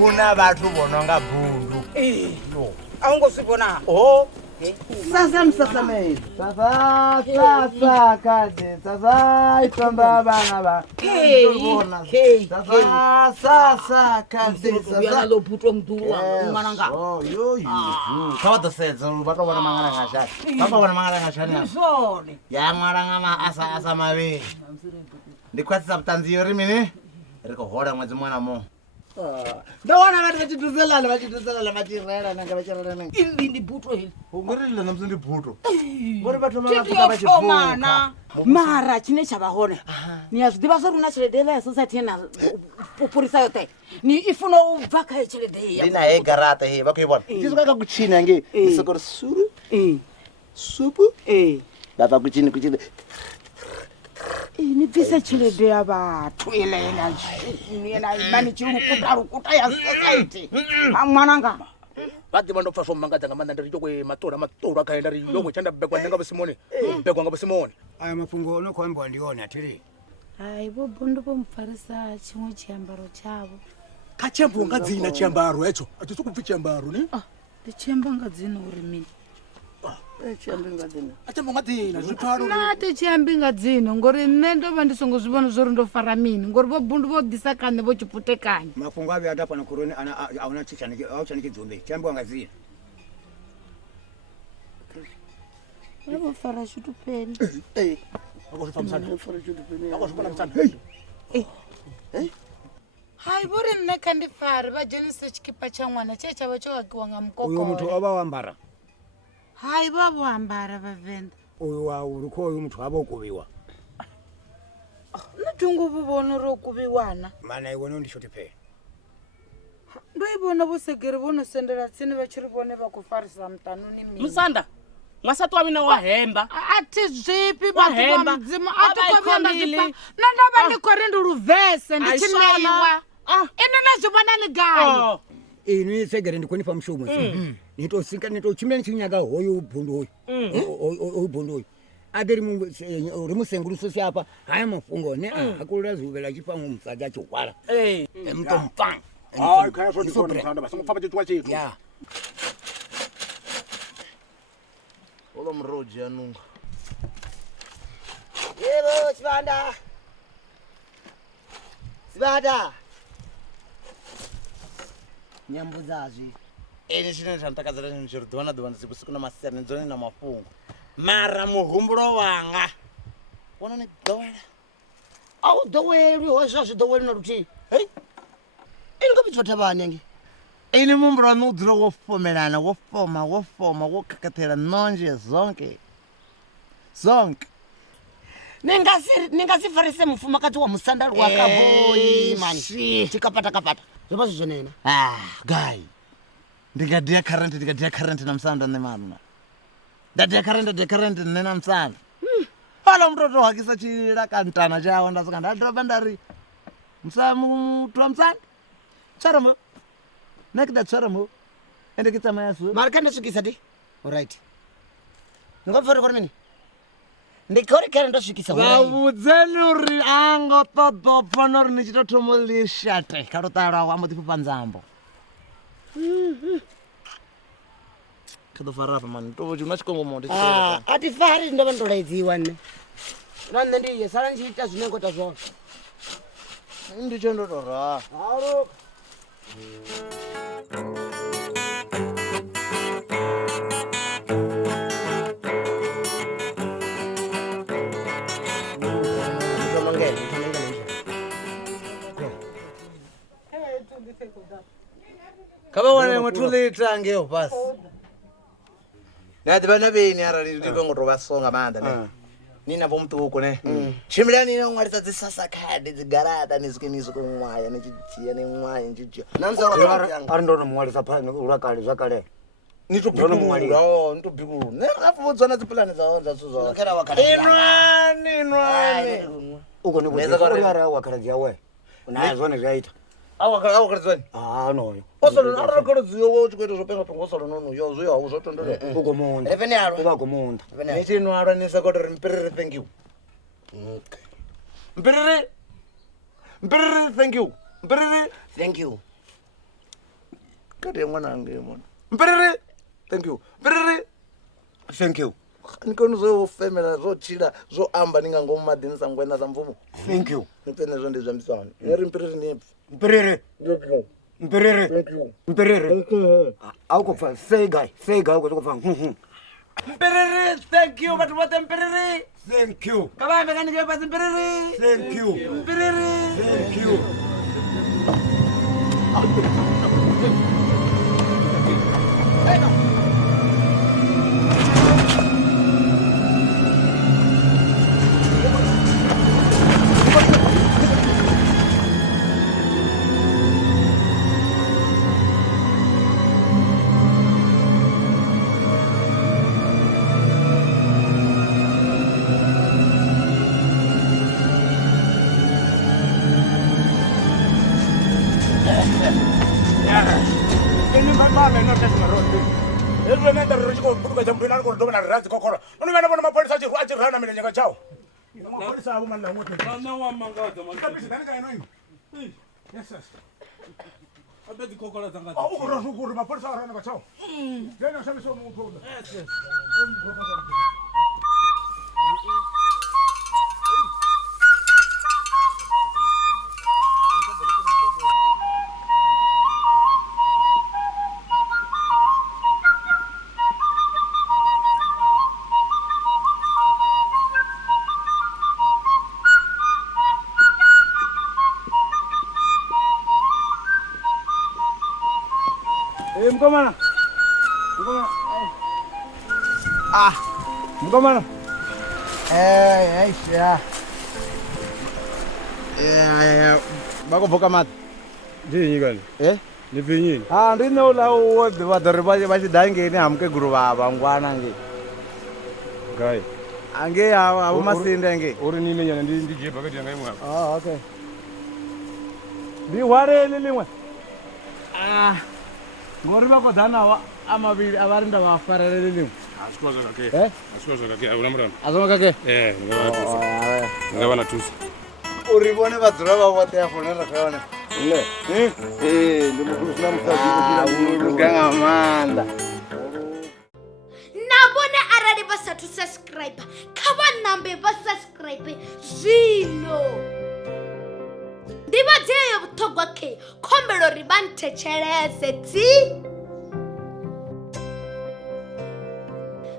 Kuna batho bona nga bhundu. Yo. Awungosibona. Oh. Sasa msasameni. Sasa kaje. Sasa itomba bana ba. Sasa kaje. Sasa lo putwa mduru wangu mwananga. Oh yo. Kawata senza bato bona mangana ngashani. Baba bona mangana ngashani. Nzoni. Ya mwaranga ma asa mabe. Ndikwatisa butanziyo rimini. Riko hola mwezi mwana mo. Ndawana vanhu vachituzelana vachirera nanga vachirera nanga. Ili butwa hili. Ungurile namzundi bhuto. Vori vathu Titiyo fomana. Mara chine chavahona. Ni azvidiva sori una chelede ya society na purisa yote. Ni ifuna ubvaka chelede ya. Lina egarata he vakuibona. Ndizvaka kuchina nge. Isokoro suru. Supu. Baba kuchini. Ni visa chelede ya vathu ilena. Nina imani chirukuta ya society. Mwananga. Vati vando fa somanga tanga manda ndiri yokwe matora kaenda ri yokwe chanda bekwa ndanga basimone. Bekwa nga basimone. Aya mafungo no kwamba ndiona tiri. Hai bo bondo bomfarisa chimwe chiambaro chavo. Kachembo ngadzina chiambaro echo. Atisukupfi chiambaro ni? Ndichemba ngadzina uri mini. Achembo ngadzina zvitwaro. Nate chiambi ngadzina ngori nne ndova ndisongozvivona zvori ndofara mini ngori vo bundu vo disakane vo chiputekanya. Mafungo avi atapa na koroni auna chichanike au chanike dzombe. Chambo ngadzina. Vo fara shutu peni. Hai vori nne kandifari vajenise chikipa cha mwana chee chavo chowakiwa nga mukokore. Uyo mtu ava wambara. Hai vavo ambara vavenda. Uyo wa uriko uyo mtu ava ukuviwa. Natungu vuvona ro kuviwana. Mana iwono ndishote pe. Ndoivona vosegeri vonosendera tsini vachiri vone vakufarisa mutanuni mini. Musanda. Mwasatu wa mina wahemba. Ati zvipi bathu va mudzimu ati kwavenda zvipa. Nandava ndikori nduruvhese ndichimeiwa. Ino nazvivona ligai. Inu isegere ndikonipa mshomo. Nitosinga nitochimene chinyaga hoyo ubhundu hoyo. Ubhundu hoyo. Aderi rimusenguruso siapa haya mafungo ne akulira zuvela chipangu musaja chikwala. Mto mpang. Ai kaya so ndikona msanda basamufapa chitwa chetu. Ya. Olo mroji anunga. Yebo Sibanda. Sibanda. Nyambuzazvi. Ene chine chandakadzara nchiridwana dwana zibusiku na masiyana nzoni na mafungo. Mara muhumbulo wanga. Wona ni dowela. Au doweli hozvo doweli noruti. Hey. Ingabitsota bani ngi. Ene mumbro nudzira wofomelana wofoma wokakathela nonje zonke. Ningasifarise mufumakadzi wa musandari wakaboyi mani. Tikapata. Zvoba zvonena. Guy. Ndikadiya current namsanda nemana. Ndadiya current nena msanda. Hala mtoto wakisa chira kantana chawo ndasaka ndadroba ndari. Mutu msanda. Tsaramo. Nakida tsaramo. Ende kitama yasu. Marka ndasukisa ti. All right. Ngomfore kwa mini. ndi khori kale ndo swikisa vhavudzeni uri a ngo ṱoḓo pfa na uri ni tshi tou thoma ḽi shate kha luṱa lwawe a mbo ḓi fhufha nzambo kha ḓo fara afha mani to na tshikongomo a ti fari ndo vha ndo laidziwa nne na nṋe ndi ye sala ndi ita zwine ngota zwone ndi tsho ndo tou ra kha vha wane iṅwe 2 litra ngeo fhasi na ḓivha na vheni arali ndi vho ngo tou vha so nga maanḓa ne ni na vho muṱuku ne tshimbilani na ṅwalisa dzi sasa khadi dzi garaṱa ni swike ni swike ṅwaya ni tshi dzhia ni ṅwaya ni tshi dzhia ari ndo no muṅwalisa phana lwa kale ni to bikulula ni to bikulula ne ngafudzwa na dzipulani dza zwithu zwa inwani uko ni vhudzisa uri ara wa khaladzi yawe na zwone zwaita awa khaladzani noyo osolo na ara khaladzi yo tshi khou ita zwo penga penga osolo no yo zwo yawo zwo tondole uko munda revene alwa uba ko munda ni tshi nwalwa ni sa kotori mpiriri thank you okay mpiriri thank you kati mwana ange mwana mpiriri thank you ni koni zwo femela zwo tshila zwo amba ninga ngomu madini sangwena za mvumo thank you ni pene zwo ndi zwa misana ri mpiriri ni mpiriri auko fa say guy uko fa mpiriri thank you but what mpiriri thank you kaba mekani ke pasi mpiriri thank you Mkomana. Mkomana. Bakuvuka mati. Ndinyi kani? Ni pinyini? Ndine ula wodi vadori vachi dange ni hamke guru baba ngwana nge. Gai. Ange avo masinde nge. Uri nime nyana ndi je pakati yanga imwe. Okay. Ndi ware lilimwe. Ngori vakodzana wa amaviri avarinda vafarere lilimwe. Asikwaza kake. Asikwaza kake ulamurana. Azoma kake? Ngavana tusa. Uri vone vadzura vavote afonera kaona. ndi mukhulusina musadzi Ganga manda. Nabone arali basathu subscribe. Kha vha nambe vha subscribe zwino. Ndivhadzo vhuṱhogwa khe khombelo ri vha nthetshelese dzi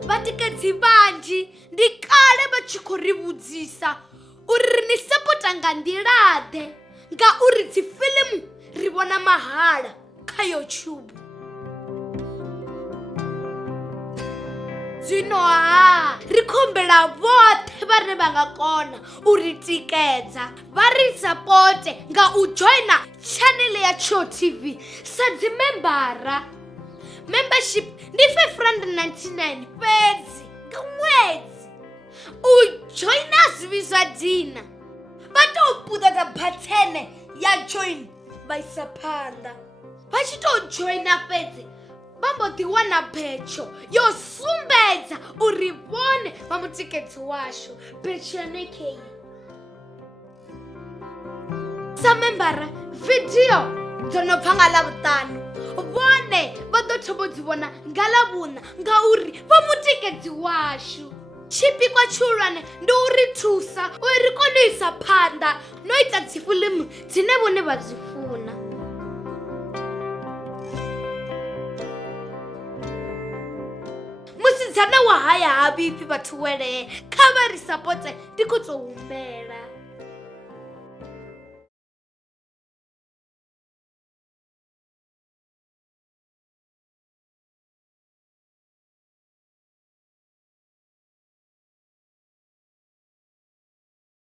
vhatikedzi vhanzhi ndi kale vha tshi khou ri vhudzisa uri ni sapota nga nḓilaḓe ngauri dzi filimu ri vhona mahala kha YouTube. Zwino ri khombela vhoṱhe vhane vha nga kona u ri tikedza vha ri sapote nga u joina channel ya Cho TV sa dzimembara. Membership ndi R599 fhedzi nga ṅwedzi. U joina zwi zwa dina vha tou puṱedza bhathene ya join vha isa phanḓa. Vha tshi tou joina fhedzi vha vha mbo ḓi wana phetsho yo sumbedza uri vhone vha mutikedzi washu. Phetsho yone kheyi sa membara video dzo no bva nga ḽavhuṱanu vhone vha ḓo thoma dzi vhona nga ḽavhuṋa ngauri vha mutikedzi washu. Tshipikwa tshihulwane ndi u ri thusa uri ri kone u isa phanḓa no ita dzifiḽimu dzine vhone vha dzi funa. Musidzana wa haya ha vhipfi vhathu welee kha vha ri sapote ndi khou tou humbela.